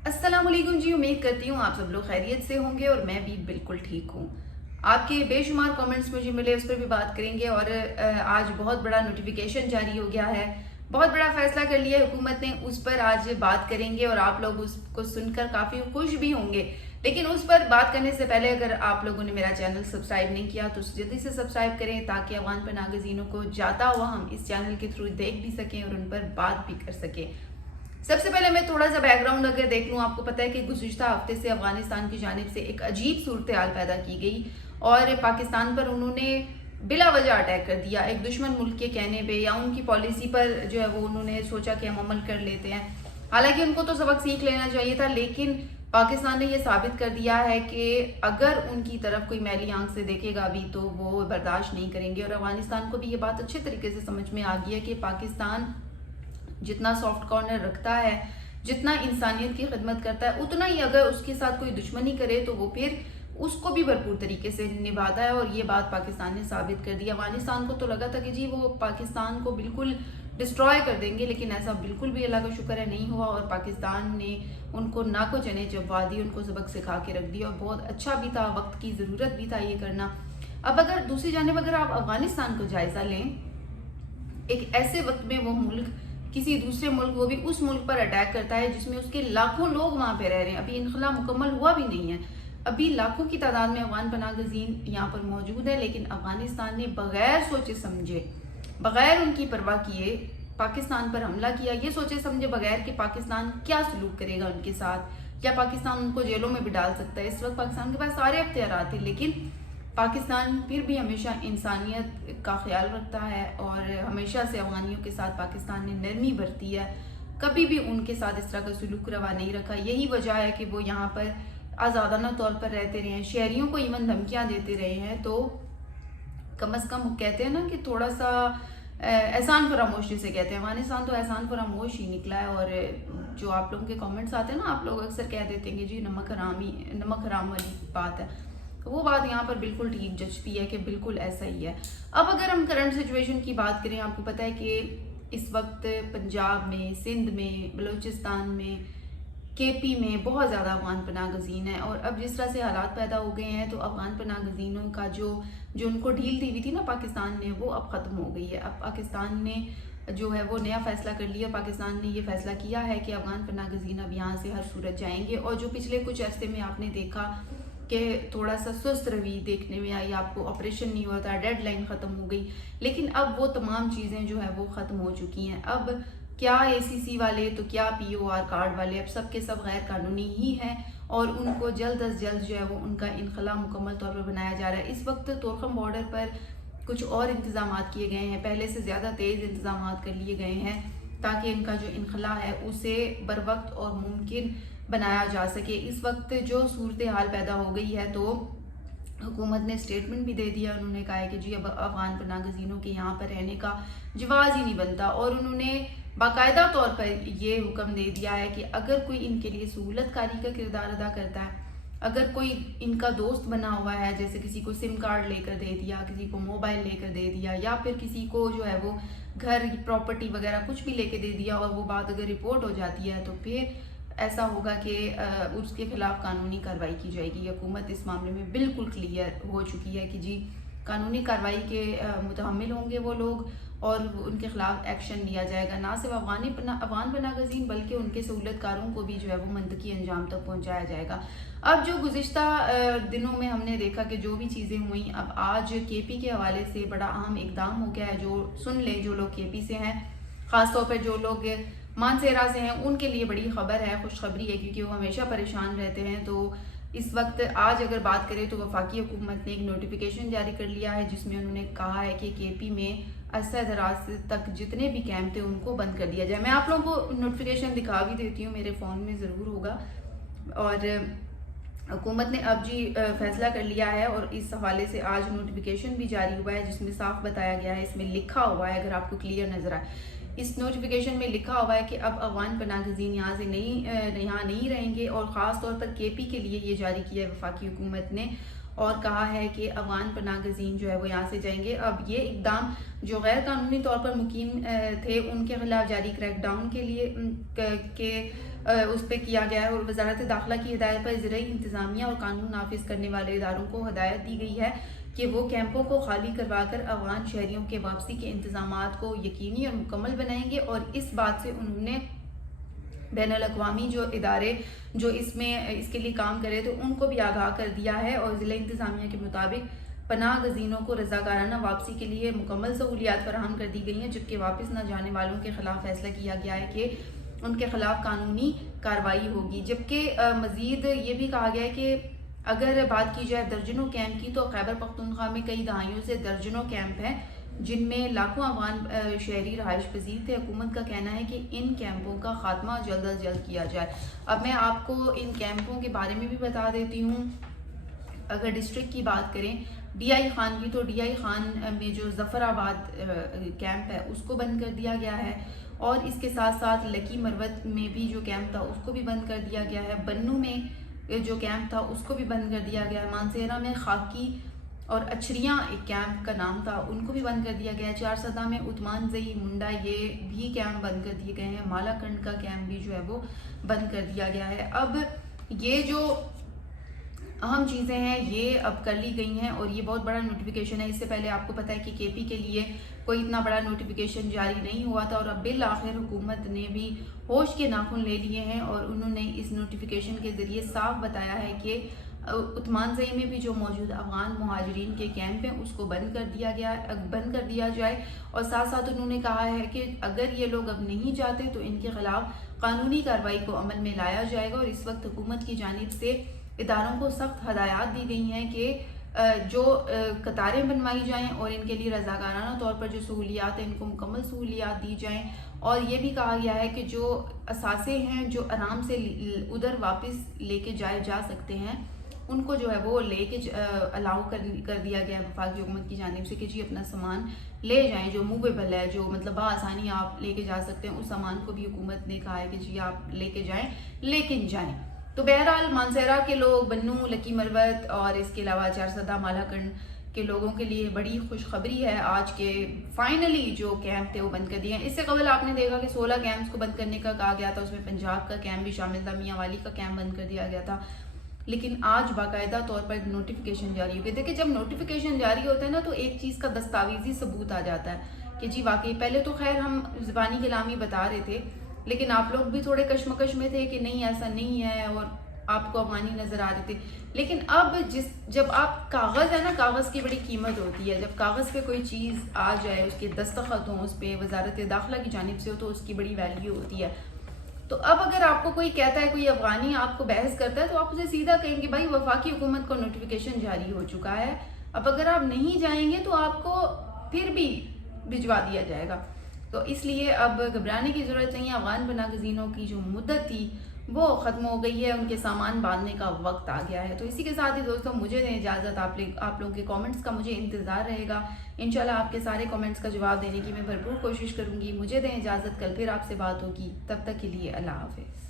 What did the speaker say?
अस्सलाम वालेकुम जी। उम्मीद करती हूँ आप सब लोग खैरियत से होंगे और मैं भी बिल्कुल ठीक हूँ। आपके बेशुमार कमेंट्स मुझे मिले, उस पर भी बात करेंगे। और आज बहुत बड़ा नोटिफिकेशन जारी हो गया है, बहुत बड़ा फैसला कर लिया है हुकूमत ने, उस पर आज बात करेंगे और आप लोग उसको सुनकर काफ़ी खुश भी होंगे। लेकिन उस पर बात करने से पहले अगर आप लोगों ने मेरा चैनल सब्सक्राइब नहीं किया तो जल्दी से सब्सक्राइब करें, ताकि अफगान पनागज़ीनों को जाता हुआ हम इस चैनल के थ्रू देख भी सकें और उन पर बात भी कर सकें। सबसे पहले मैं थोड़ा सा बैकग्राउंड अगर देख लूँ, आपको पता है कि गुज़िश्ता हफ्ते से अफगानिस्तान की जानिब से एक अजीब सूरत हाल पैदा की गई और पाकिस्तान पर उन्होंने बिला वजह अटैक कर दिया, एक दुश्मन मुल्क के कहने पे या उनकी पॉलिसी पर जो है वो उन्होंने सोचा कि हम अमल कर लेते हैं। हालांकि उनको तो सबक सीख लेना चाहिए था, लेकिन पाकिस्तान ने यह साबित कर दिया है कि अगर उनकी तरफ कोई मैली आंख से देखेगा भी तो वो बर्दाश्त नहीं करेंगे। और अफगानिस्तान को भी ये बात अच्छे तरीके से समझ में आ गई है कि पाकिस्तान जितना सॉफ्ट कॉर्नर रखता है, जितना इंसानियत की खिदमत करता है, उतना ही अगर उसके साथ कोई दुश्मनी करे तो वो फिर उसको भी भरपूर तरीके से निभाता है। और ये बात पाकिस्तान ने साबित कर दी। अफगानिस्तान को तो लगा था कि जी वो पाकिस्तान को बिल्कुल डिस्ट्रॉय कर देंगे, लेकिन ऐसा बिल्कुल भी अल्लाह का शुक्र है नहीं हुआ। और पाकिस्तान ने उनको नाको चने चबवा दी, उनको सबक सिखा के रख दिया। और बहुत अच्छा भी था, वक्त की ज़रूरत भी था ये करना। अब अगर दूसरी जानिब अगर आप अफगानिस्तान को जायज़ा लें, एक ऐसे वक्त में वो मुल्क किसी दूसरे मुल्क, वो भी उस मुल्क पर अटैक करता है जिसमें उसके लाखों लोग वहां पे रह रहे हैं। अभी इनखला मुकम्मल हुआ भी नहीं है, अभी लाखों की तादाद में अफगान पनागज़ीन यहाँ पर मौजूद है। लेकिन अफगानिस्तान ने बगैर सोचे समझे, बगैर उनकी परवाह किए पाकिस्तान पर हमला किया, ये सोचे समझे बगैर कि पाकिस्तान क्या सलूक करेगा उनके साथ, या पाकिस्तान उनको जेलों में भी डाल सकता है। इस वक्त पाकिस्तान के पास सारे अख्तियारात थे, लेकिन पाकिस्तान फिर भी हमेशा इंसानियत का ख्याल रखता है और हमेशा से अफगानियों के साथ पाकिस्तान ने नरमी बरती है, कभी भी उनके साथ इस तरह का सलूक रवा नहीं रखा। यही वजह है कि वो यहाँ पर आज़ादाना तौर पर रहते रहे हैं, शहरियों को इवन धमकियाँ देते रहे हैं। तो कम अज़ कम कहते हैं ना कि थोड़ा सा एहसान फरामोश जिसे कहते हैं, अफगानिस्तान तो एहसान फरामोश ही निकला है। और जो आप लोगों के कमेंट्स आते हैं ना, आप लोग अक्सर कह देते हैं कि जी नमक हराम वाली बात है, तो वो बात यहाँ पर बिल्कुल ठीक जचती है कि बिल्कुल ऐसा ही है। अब अगर हम करंट सिचुएशन की बात करें, आपको पता है कि इस वक्त पंजाब में, सिंध में, बलूचिस्तान में, केपी में बहुत ज़्यादा अफगान पनागज़ीन है। और अब जिस तरह से हालात पैदा हो गए हैं तो अफगान पनागज़ीनों का जो उनको ढील दी हुई थी ना पाकिस्तान ने, वो अब ख़त्म हो गई है। अब पाकिस्तान ने जो है वो नया फ़ैसला कर लिया। पाकिस्तान ने ये फ़ैसला किया है कि अफगान पनागज़ीन अब यहाँ से हर सूरत जाएंगे। और जो पिछले कुछ अरसे में आपने देखा कि थोड़ा सा सुस्त रवि देखने में आई, आपको ऑपरेशन नहीं हुआ था, डेड लाइन ख़त्म हो गई, लेकिन अब वो तमाम चीज़ें जो है वो ख़त्म हो चुकी हैं। अब क्या एसीसी वाले तो क्या पीओआर कार्ड वाले, अब सब के सब गैर कानूनी ही हैं और उनको जल्द अज जल्द जो है वो उनका इनखला मुकम्मल तौर पर बनाया जा रहा है। इस वक्त तोरखम बॉर्डर पर कुछ और इंतजाम किए गए हैं, पहले से ज़्यादा तेज़ इंतजाम कर लिए गए हैं, ताकि इनका जो इनखला है उसे बर वक्त और मुमकिन बनाया जा सके। इस वक्त जो सूरत हाल पैदा हो गई है तो हुकूमत ने स्टेटमेंट भी दे दिया। उन्होंने कहा है कि जी अब अफगान पनागज़ीनों के यहाँ पर रहने का जवाज़ ही नहीं बनता। और उन्होंने बाकायदा तौर पर ये हुक्म दे दिया है कि अगर कोई इनके लिए सहूलतकारी का किरदार अदा करता है, अगर कोई इनका दोस्त बना हुआ है, जैसे किसी को सिम कार्ड लेकर दे दिया, किसी को मोबाइल लेकर दे दिया, या फिर किसी को जो है वो घर प्रॉपर्टी वगैरह कुछ भी लेके दे दिया, और वो बात अगर रिपोर्ट हो जाती है तो फिर ऐसा होगा कि उसके खिलाफ कानूनी कार्रवाई की जाएगी। हुकूमत इस मामले में बिल्कुल क्लियर हो चुकी है कि जी कानूनी कार्रवाई के मुतहम्मिल होंगे वो लोग और उनके खिलाफ एक्शन लिया जाएगा। ना सिर्फ अफगान पनागज़ीन बल्कि उनके सहूलतकारों को भी जो है वो मंतकी अंजाम तक पहुंचाया जाएगा। अब जो गुज़िश्ता दिनों में हमने देखा कि जो भी चीज़ें हुई, अब आज केपी के हवाले से बड़ा अहम इकदाम हो गया है। जो सुन लें, जो लोग केपी से हैं, ख़ासतौर पर जो लोग मानसेरा से हैं, उनके लिए बड़ी खबर है, खुशखबरी है, क्योंकि वो हमेशा परेशान रहते हैं। तो इस वक्त आज अगर बात करें तो वफाकी हुकूमत ने एक नोटिफिकेशन जारी कर लिया है जिसमें उन्होंने कहा है कि केपी में अरसा दराज तक जितने भी कैंप थे उनको बंद कर दिया जाए। मैं आप लोगों को नोटिफिकेशन दिखा भी देती हूँ, मेरे फ़ोन में ज़रूर होगा। और हुकूमत ने अब जी फैसला कर लिया है और इस हवाले से आज नोटिफिकेशन भी जारी हुआ है जिसमें साफ बताया गया है, इसमें लिखा हुआ है, अगर आपको क्लियर नजर आए, इस नोटिफिकेशन में लिखा हुआ है कि अब अफगान पनागज़ीन यहाँ से यहाँ नहीं रहेंगे। और ख़ास तौर पर केपी के लिए ये जारी किया है वफाकी हुकूमत ने, और कहा है कि अफगान पनागज़ीन जो है वो यहाँ से जाएंगे। अब ये इकदाम जो गैर कानूनी तौर पर मुकीम थे उनके खिलाफ जारी क्रैकडाउन के लिए के उस पे किया गया है और वजारत दाखिला की हिदायत पर ज़राई इंतज़ामिया और कानून नाफिज करने वाले इदारों को हिदायत दी गई है कि वो कैंपों को खाली करवाकर अफगान शहरियों के वापसी के इंतज़ामात को यकीनी और मुकम्मल बनाएंगे। और इस बात से उन्होंने बैनुल अक़वामी जो इदारे जो इसके लिए काम करे तो उनको भी आगाह कर दिया है। और ज़िला इंतज़ामिया के मुताबिक पनाह गज़ीनों को रज़ाकाराना वापसी के लिए मुकम्मल सहूलियात फराहम कर दी गई हैं, जबकि वापस न जाने वालों के ख़िलाफ़ फैसला किया गया है कि उनके ख़िलाफ़ कानूनी कार्रवाई होगी। जबकि मज़ीद ये भी कहा गया है कि अगर बात की जाए दर्जनों कैंप की, तो खैबर पख्तूनख्वा में कई दहाइयों से दर्जनों कैंप हैं जिनमें लाखों अफगान शहरी रहायश पजीर थे। हुकूमत का कहना है कि इन कैंपों का खात्मा जल्द अज जल्द किया जाए। अब मैं आपको इन कैंपों के बारे में भी बता देती हूँ। अगर डिस्ट्रिक्ट की बात करें DI खान की, तो DI खान में जो जफराबाद कैंप है उसको बंद कर दिया गया है, और इसके साथ साथ लकी मरवत में भी जो कैंप था उसको भी बंद कर दिया गया है। बन्नू में जो कैंप था उसको भी बंद कर दिया गया है। मानसेरा में खाकी और अचरियाँ एक कैंप का नाम था, उनको भी बंद कर दिया गया है। चारसदा में उतमान जई मुंडा ये भी कैंप बंद कर दिए गए हैं। मालाकंड का कैंप भी जो है वो बंद कर दिया गया है। अब ये जो अहम चीज़ें हैं ये अब कर ली गई हैं, और ये बहुत बड़ा नोटिफिकेशन है। इससे पहले आपको पता है कि KP के लिए कोई इतना बड़ा नोटिफिकेशन जारी नहीं हुआ था, और अब बिल आखिर हुकूमत ने भी होश के नाखून ले लिए हैं और उन्होंने इस नोटिफिकेशन के ज़रिए साफ बताया है कि उस्मान ज़ई में भी जो मौजूद अफगान मुहाजिरीन के कैंप हैं उसको बंद कर दिया जाए। और साथ साथ उन्होंने कहा है कि अगर ये लोग अब नहीं जाते तो इनके खिलाफ कानूनी कार्रवाई को अमल में लाया जाएगा। और इस वक्त हुकूमत की जानिब से इदारों को सख्त हदायत दी गई हैं कि जो कतारें बनवाई जाएं और इनके लिए रज़ाकाराना तौर पर जो सहूलियात हैं इनको मुकम्मल सहूलियात दी जाएं। और ये भी कहा गया है कि जो असासे हैं जो आराम से उधर वापस लेके जाए जा सकते हैं उनको जो है वो लेके अलाउ कर दिया गया है वफाकी हुकूमत की जानिब से कि जी अपना सामान ले जाएं जो मूवेबल है, जो मतलब बआसानी आप लेके जा सकते हैं, उस सामान को भी हुकूमत ने कहा है कि जी आप लेके जाएं, लेकिन जाएं। तो बहरहाल मानसेरा के लोग, बन्नू, लकी मरवत और इसके अलावा चारसदा मालाकंड के लोगों के लिए बड़ी खुशखबरी है आज के फाइनली जो कैंप थे वो बंद कर दिए हैं। इससे कबल आपने देखा कि 16 कैंप्स को बंद करने का कहा गया था, उसमें पंजाब का कैंप भी शामिल था, मियाँ वाली का कैंप बंद कर दिया गया था। लेकिन आज बाकायदा तौर पर नोटिफिकेशन जारी हो गए। देखिए जब नोटिफिकेशन जारी होता है ना तो एक चीज़ का दस्तावेजी सबूत आ जाता है कि जी वाकई, पहले तो खैर हम ज़बानी कलामी बता रहे थे लेकिन आप लोग भी थोड़े कश्मकश में थे कि नहीं ऐसा नहीं है और आपको अफगानी नज़र आ रहे थे। लेकिन अब जब आप कागज़ है ना, कागज़ की बड़ी कीमत होती है। जब कागज़ पे कोई चीज़ आ जाए, उसके दस्तखत हों उस पर, वजारत दाखिला की जानिब से हो, तो उसकी बड़ी वैल्यू होती है। तो अब अगर आपको कोई कहता है, कोई अफगानी आपको बहस करता है, तो आप उसे सीधा कहेंगे भाई वफाकी हुकूमत का नोटिफिकेशन जारी हो चुका है, अब अगर आप नहीं जाएंगे तो आपको फिर भी भिजवा दिया जाएगा। तो इसलिए अब घबराने की ज़रूरत नहीं है। अफगान पनाहगज़ीनों की जो मुद्दत थी वो ख़त्म हो गई है, उनके सामान बांधने का वक्त आ गया है। तो इसी के साथ ही दोस्तों मुझे दें इजाज़त। आप लोगों के कमेंट्स का मुझे इंतज़ार रहेगा। इंशाल्लाह आपके सारे कमेंट्स का जवाब देने की मैं भरपूर कोशिश करूँगी। मुझे दें इजाज़त, कल फिर आपसे बात होगी, तब तक के लिए अल्लाह हाफ़िज़।